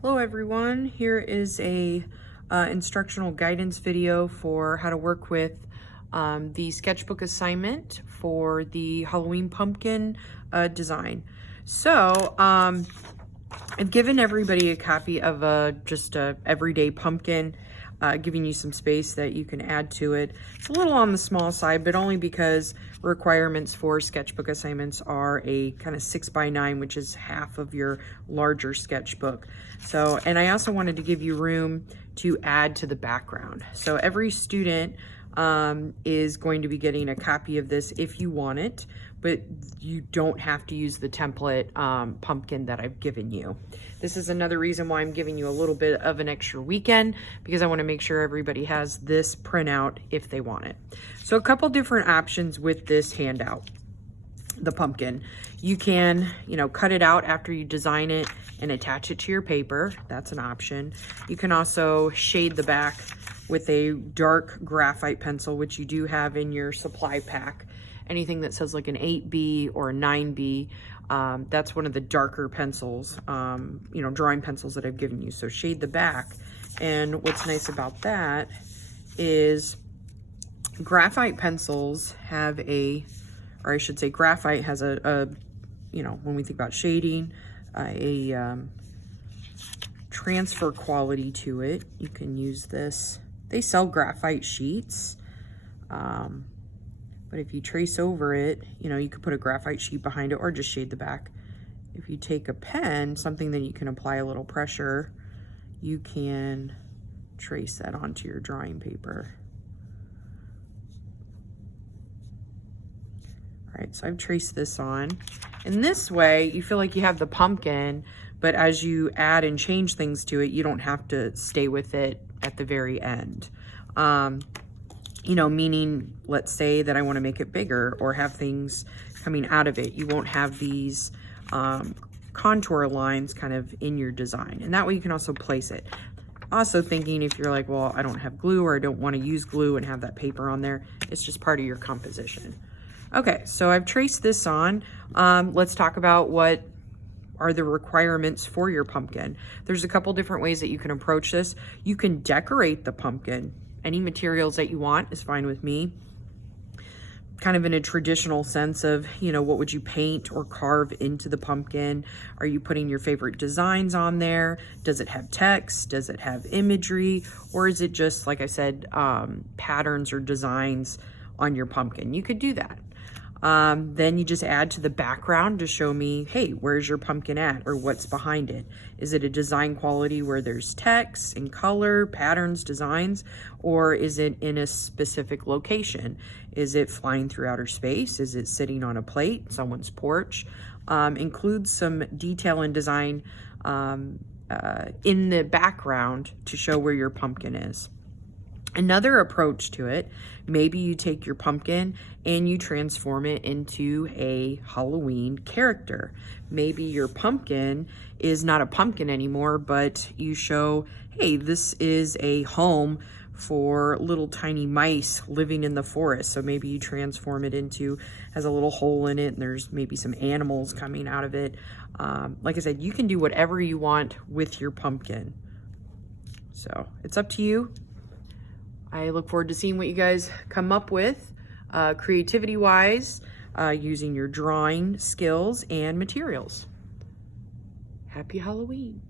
Hello everyone, here is a instructional guidance video for how to work with the sketchbook assignment for the Halloween pumpkin design. So I've given everybody a copy of just a everyday pumpkin, giving you some space that you can add to it. It's a little on the small side, but only because requirements for sketchbook assignments are a kind of 6x9, which is half of your larger sketchbook. So, and I also wanted to give you room to add to the background. So every student is going to be getting a copy of this if you want it, but you don't have to use the template pumpkin that I've given you. This is another reason why I'm giving you a little bit of an extra weekend, because I want to make sure everybody has this printout if they want it. So a couple different options with this handout. The pumpkin, you can, cut it out after you design it and attach it to your paper. That's an option. You can also shade the back with a dark graphite pencil, which you do have in your supply pack. Anything that says like an 8B or a 9B, that's one of the darker pencils, drawing pencils that I've given you. So shade the back. And what's nice about that is graphite pencils have or I should say graphite has when we think about shading, a transfer quality to it. You can use this. They sell graphite sheets, but if you trace over it, you could put a graphite sheet behind it or just shade the back. If you take a pen, something that you can apply a little pressure, you can trace that onto your drawing paper. All right, so I've traced this on. And this way, you feel like you have the pumpkin, but as you add and change things to it, you don't have to stay with it at the very end. Meaning, let's say that I want to make it bigger or have things coming out of it. You won't have these contour lines kind of in your design. And that way you can also place it. Also thinking if you're like, well, I don't have glue or I don't want to use glue and have that paper on there, it's just part of your composition. Okay, so I've traced this on. Let's talk about what are the requirements for your pumpkin. There's a couple different ways that you can approach this. You can decorate the pumpkin. Any materials that you want is fine with me. Kind of in a traditional sense of, what would you paint or carve into the pumpkin? Are you putting your favorite designs on there? Does it have text? Does it have imagery? Or is it just, like I said, patterns or designs on your pumpkin? You could do that. Then you just add to the background to show me, hey, where's your pumpkin at, or what's behind it? Is it a design quality where there's text and color, patterns, designs, or is it in a specific location? Is it flying through outer space? Is it sitting on a plate, someone's porch? Include some detail and design in the background to show where your pumpkin is. Another approach to it, maybe you take your pumpkin and you transform it into a Halloween character. Maybe your pumpkin is not a pumpkin anymore, but you show, hey, this is a home for little tiny mice living in the forest. So maybe you transform it has a little hole in it and there's maybe some animals coming out of it. Like I said, you can do whatever you want with your pumpkin. So it's up to you. I look forward to seeing what you guys come up with creativity-wise, using your drawing skills and materials. Happy Halloween.